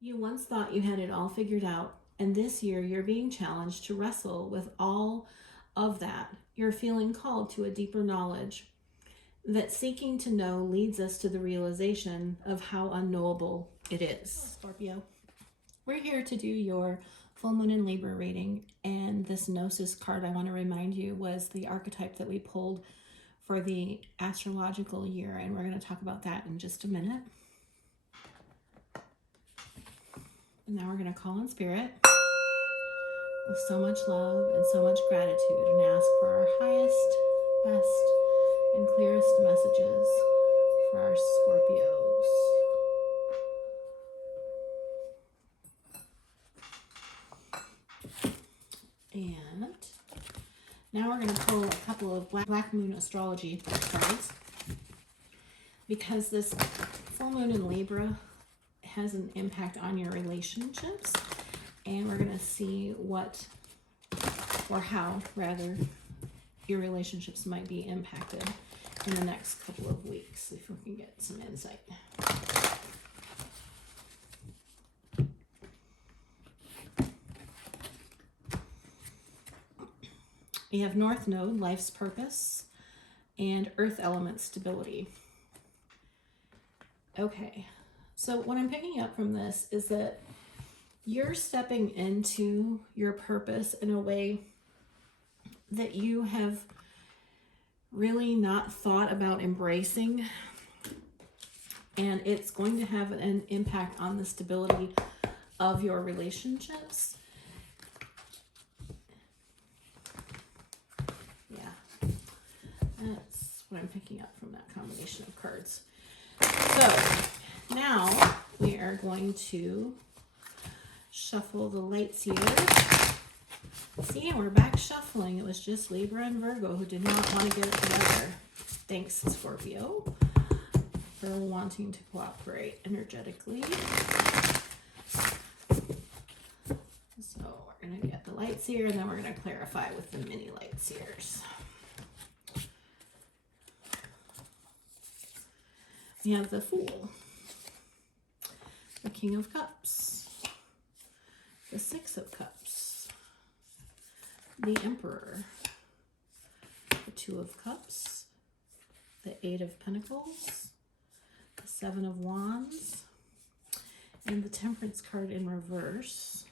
You once thought you had it all figured out, and this year you're being challenged to wrestle with all of that. You're feeling called to a deeper knowledge that seeking to know leads us to the realization of how unknowable it is. Scorpio, we're here to do your full moon in Libra reading, and this Gnosis card, I want to remind you, was the archetype that we pulled for the astrological year, and we're going to talk about that in just a minute. And now we're going to call in spirit with so much love and so much gratitude and ask for our highest, best, and clearest messages for our Scorpios. And now we're going to pull a couple of Black Moon astrology cards, because this full moon in Libra has an impact on your relationships, and we're going to see what, or how rather, your relationships might be impacted in the next couple of weeks, if we can get some insight. We have North Node, life's purpose, and Earth element stability. Okay, so what I'm picking up from this is that you're stepping into your purpose in a way that you have really not thought about embracing, and it's going to have an impact on the stability of your relationships. Yeah, that's what I'm picking up from that combination of cards. So now we are going to shuffle the lights here. See, we're back shuffling. It was just Libra and Virgo who did not want to get it together. Thanks, Scorpio, for wanting to cooperate energetically. So we're going to get the lights here, and then we're going to clarify with the mini lights here. We have the Fool, the King of Cups, the Six of Cups, the Emperor, the Two of Cups, the Eight of Pentacles, the Seven of Wands, and the Temperance card in reverse.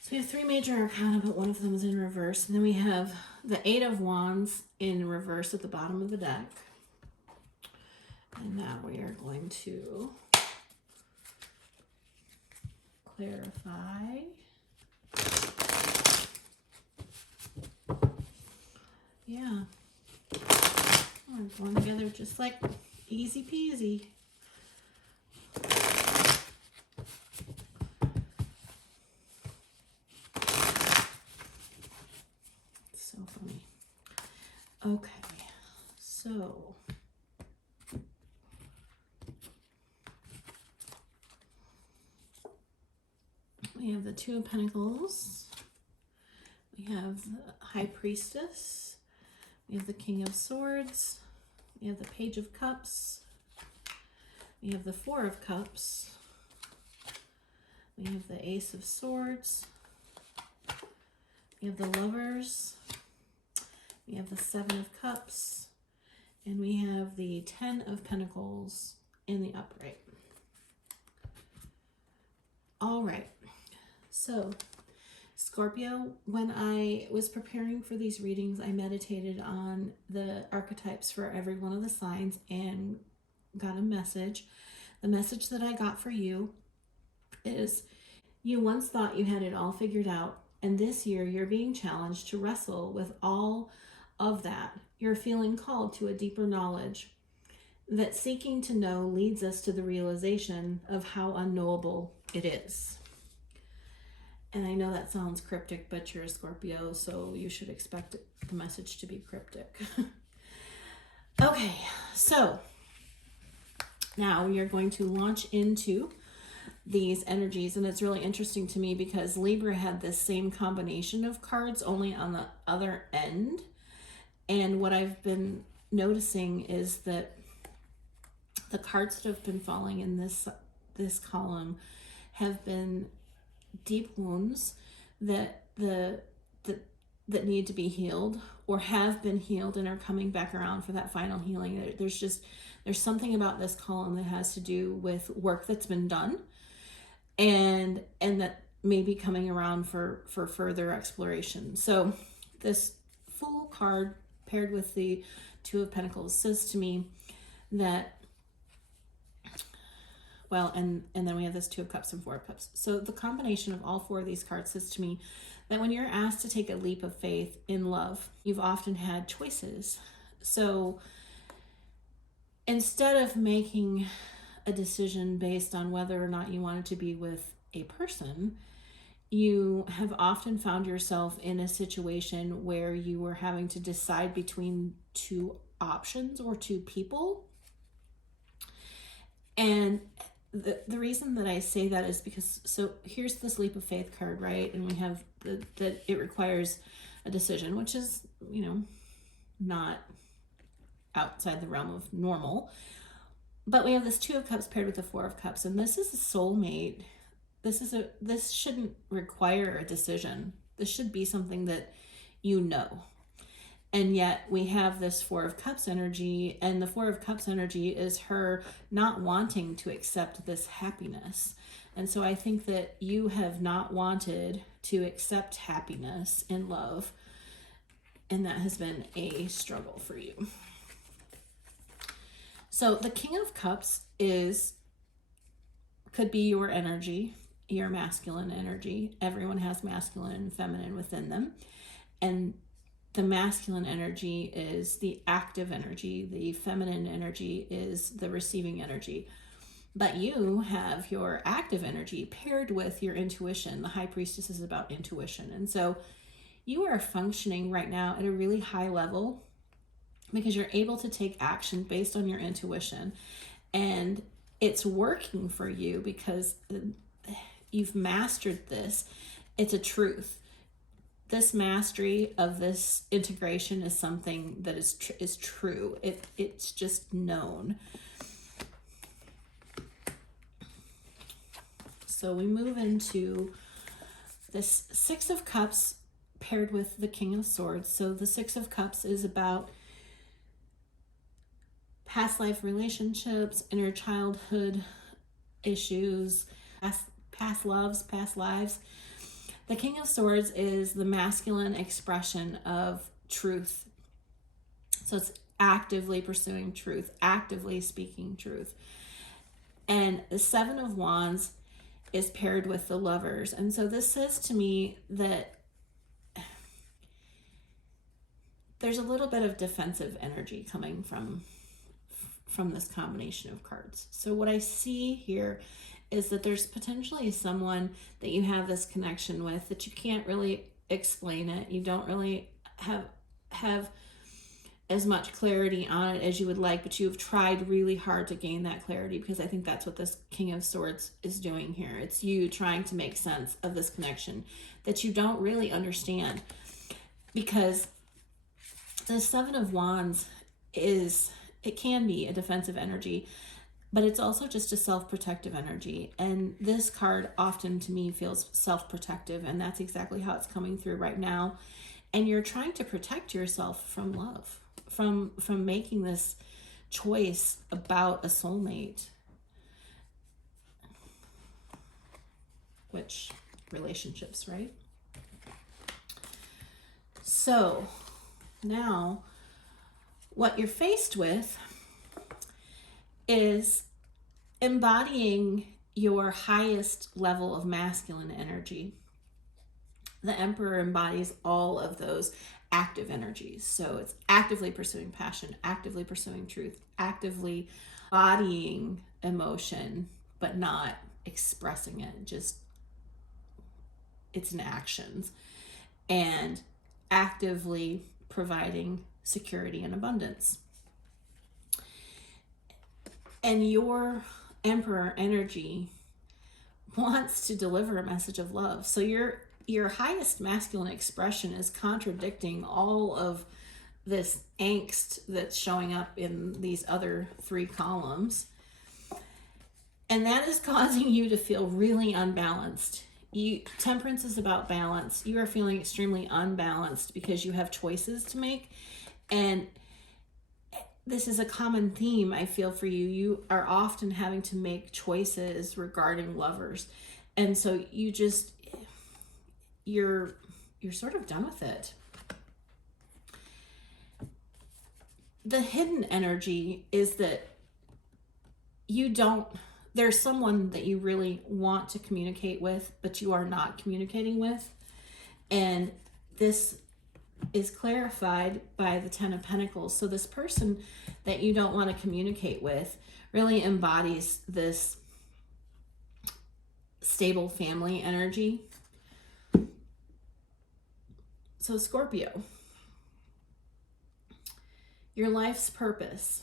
So we have three major arcana, but one of them is in reverse. And then we have the Eight of Wands in reverse at the bottom of the deck. And now we are going to clarify. Yeah. We're going together just like easy peasy. So funny. Okay, so we have the Two of Pentacles, we have the High Priestess, we have the King of Swords, we have the Page of Cups, we have the Four of Cups, we have the Ace of Swords, we have the Lovers, we have the Seven of Cups, and we have the Ten of Pentacles in the upright. All right. So, Scorpio, when I was preparing for these readings, I meditated on the archetypes for every one of the signs and got a message. The message that I got for you is, you once thought you had it all figured out, and this year you're being challenged to wrestle with all of that. You're feeling called to a deeper knowledge that seeking to know leads us to the realization of how unknowable it is. And I know that sounds cryptic, but you're a Scorpio, so you should expect the message to be cryptic. Okay, so now we are going to launch into these energies, and it's really interesting to me because Libra had this same combination of cards, only on the other end. And what I've been noticing is that The cards that have been falling in this column have been deep wounds that that need to be healed, or have been healed and are coming back around for that final healing. There's something about this column that has to do with work that's been done, and that may be coming around for further exploration. So this Fool card paired with the Two of Pentacles says to me that, well, and then we have this Two of Cups and Four of Cups. So the combination of all four of these cards says to me that when you're asked to take a leap of faith in love, you've often had choices. So instead of making a decision based on whether or not you wanted to be with a person, you have often found yourself in a situation where you were having to decide between two options or two people. And the reason that I say that is because, so here's this leap of faith card, right? And we have that it requires a decision, which is, not outside the realm of normal. But we have this Two of Cups paired with the Four of Cups, and this is a soulmate. This shouldn't require a decision. This should be something that you know. And yet we have this Four of Cups energy, and the Four of Cups energy is her not wanting to accept this happiness. And so I think that you have not wanted to accept happiness in love, and that has been a struggle for you. So the King of Cups could be your energy, your masculine energy. Everyone has masculine and feminine within them. And the masculine energy is the active energy. The feminine energy is the receiving energy. But you have your active energy paired with your intuition. The High Priestess is about intuition. And so you are functioning right now at a really high level because you're able to take action based on your intuition. And it's working for you because you've mastered this. It's a truth. This mastery of this integration is something that is true. It's just known. So we move into this Six of Cups paired with the King of Swords. So the Six of Cups is about past life relationships, inner childhood issues, past loves, past lives. The King of Swords is the masculine expression of truth. So it's actively pursuing truth, actively speaking truth. And the Seven of Wands is paired with the Lovers. And so this says to me that there's a little bit of defensive energy coming from this combination of cards. So what I see here is that there's potentially someone that you have this connection with that you can't really explain it. You don't really have as much clarity on it as you would like, but you've tried really hard to gain that clarity, because I think that's what this King of Swords is doing here. It's you trying to make sense of this connection that you don't really understand, because the Seven of Wands it can be a defensive energy, but it's also just a self-protective energy. And this card often to me feels self-protective, and that's exactly how it's coming through right now. And you're trying to protect yourself from love, from making this choice about a soulmate, which relationships, right? So now what you're faced with is embodying your highest level of masculine energy. The Emperor embodies all of those active energies. So it's actively pursuing passion, actively pursuing truth, actively bodying emotion, but not expressing it. Just it's in actions, and actively providing security and abundance. And your Emperor energy wants to deliver a message of love. So your highest masculine expression is contradicting all of this angst that's showing up in these other three columns. And that is causing you to feel really unbalanced. Temperance is about balance. You are feeling extremely unbalanced because you have choices to make. And this is a common theme I feel for you. You are often having to make choices regarding lovers. And so you're sort of done with it. The hidden energy is that there's someone that you really want to communicate with, but you are not communicating with. And this is clarified by the 10 of Pentacles. So this person that you don't want to communicate with really embodies this stable family energy. So Scorpio, your life's purpose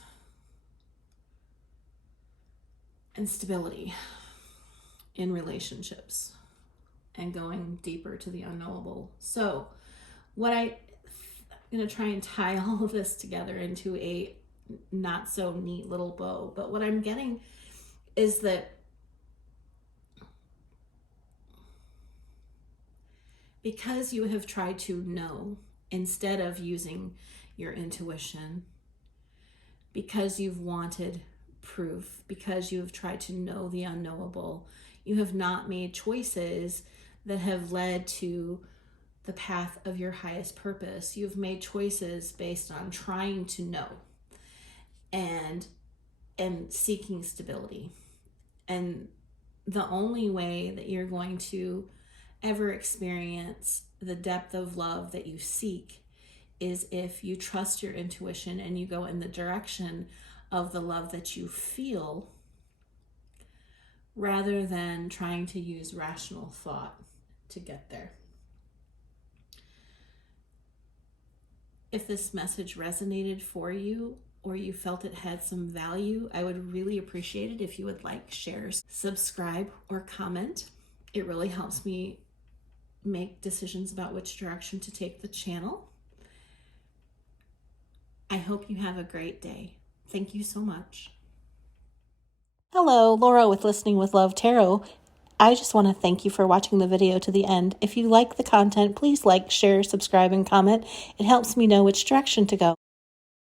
and stability in relationships and going deeper to the unknowable. So I'm going to try and tie all of this together into a not so neat little bow. But what I'm getting is that because you have tried to know instead of using your intuition, because you've wanted proof, because you have tried to know the unknowable, you have not made choices that have led to the path of your highest purpose. You've made choices based on trying to know and seeking stability. And the only way that you're going to ever experience the depth of love that you seek is if you trust your intuition and you go in the direction of the love that you feel, rather than trying to use rational thought to get there. If this message resonated for you, or you felt it had some value, I would really appreciate it if you would like, share, subscribe, or comment. It really helps me make decisions about which direction to take the channel. I hope you have a great day. Thank you so much. Hello, Laura with Listening with Love Tarot. I just want to thank you for watching the video to the end. If you like the content, please like, share, subscribe, and comment. It helps me know which direction to go.